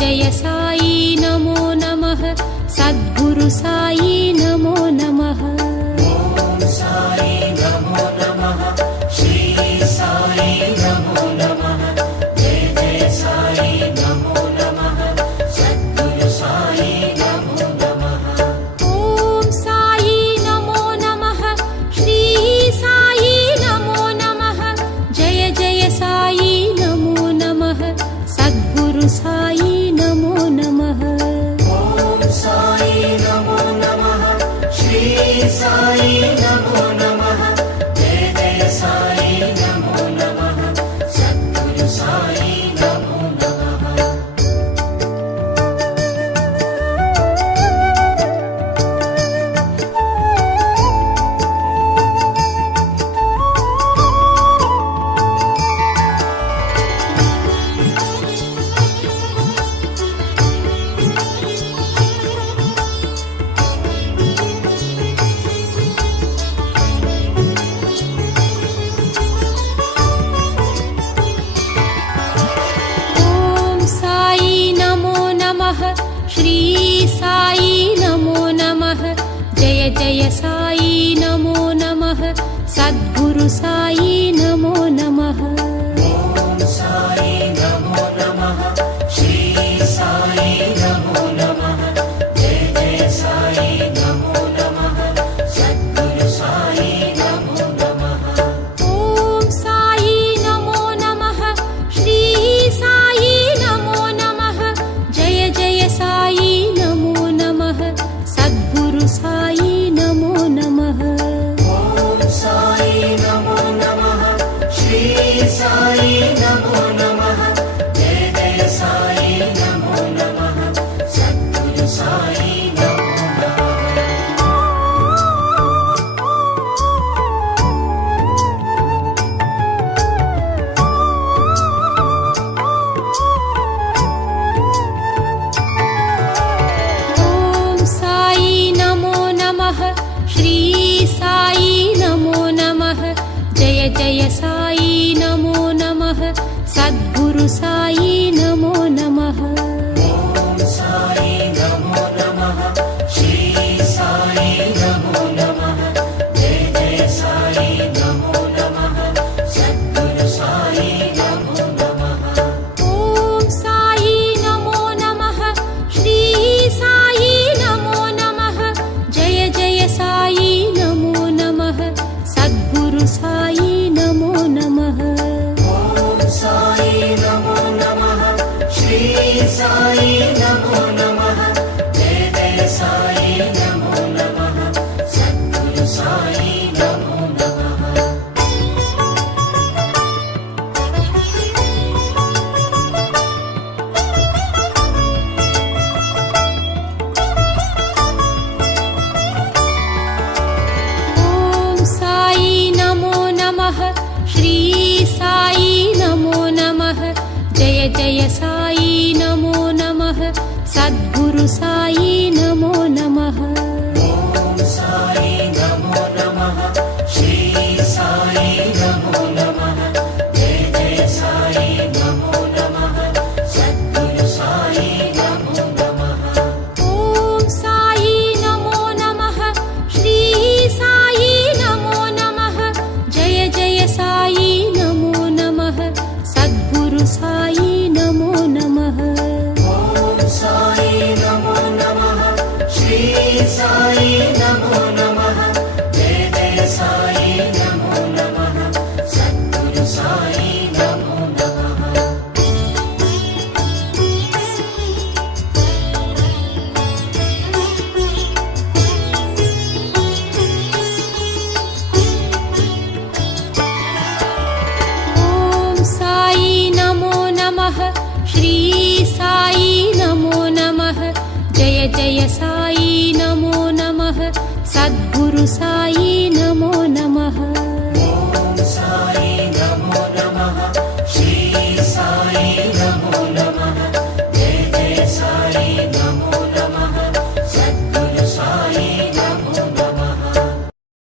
जय साई नमो नमः सद्गुरु साई नमो नमः। ओम साई नमो नमः श्री साई नमो नमः जय जय साई नमो नमः सद्गुरु साई नमो नमः। ओम साई नमो नमः श्री साई नमो नमः जय जय साई नमो नमः सद्गुरु साई नमो नमः। ओम साई नमो नमः श्री साई नमो नमः जय जय साई नमो नमः सद्गुरु साई नमो नमः। ओम साई नमो नमः श्री साई नमो नमः जय जय साई नमो नमः सद्गुरु साई नमो नमः। ओम साई नमो नमः श्री साई नमो नमः जय जय साई नमो नमः सद्गुरु साई नमो नमः। ओम साई नमो नमः श्री साई नमो नमः जय जय साई नमो नमः सद्गुरु साई नमो नमः। ओम साई नमो नमः श्री साई नमो नमः जय जय साई नमो नमः सद्गुरु साई नमो नमः। ओम साई नमो नमः श्री साई नमो नमः जय जय साई नमो नमः सद्गुरु साई नमो नमः। ओम साई नमो नमः श्री साई नमो नमः जय जय साई नमो नमः सद्गुरु साई नमो नमः। ओम साई नमो नमः श्री साई नमो नमः जय जय साई नमो नमः सद्गुरु साई नमो नमः। ओम साई नमो नमः श्री साई नमो नमः जय जय साई नमो नमः सद्गुरु साई नमो नमः। ओम साई नमो नमः श्री साई नमो नमः जय जय साई नमो नमः सद्गुरु साई नमो नमः। ओम साई नमो नमः श्री साई नमो नमः जय जय साई नमो नमः सद्गुरु साई नमो नमः। ओम साई नमो नमः श्री साई नमो नमः जय जय साई नमो नमः सद्गुरु साई नमो नमः। ओम साई नमो नमः श्री साई नमो नमः जय जय साई नमो नमः सद्गुरु साई नमो नमः। ओम साई नमो नमः श्री साई नमो नमः जय जय साई नमो नमः सद्गुरु साई